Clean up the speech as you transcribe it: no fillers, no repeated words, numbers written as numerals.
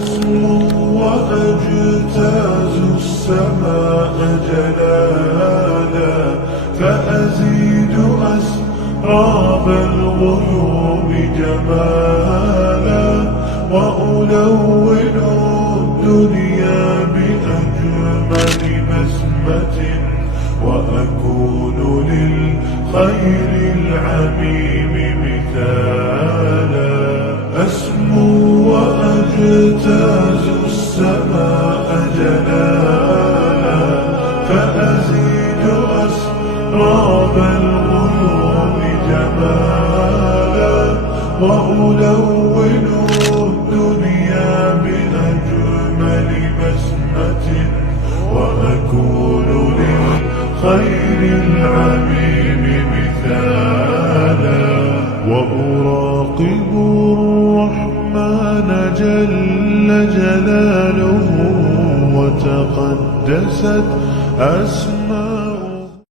أسمو وأجتاز السماء جلالا، فأزيد أسراب الغيوم جمالا، وألون الدنيا بأجمل بسمة، وأكون للخير العميم مثالا. أسمو وأجتاز السماء جلالا، فأزيد أسراب الغيوم جمالا، وألون الدنيا بأجمل بسمة، وأكون للخير العميم مثالا. وأراقب الرحمن جل جلاله، وتقدست أسماؤه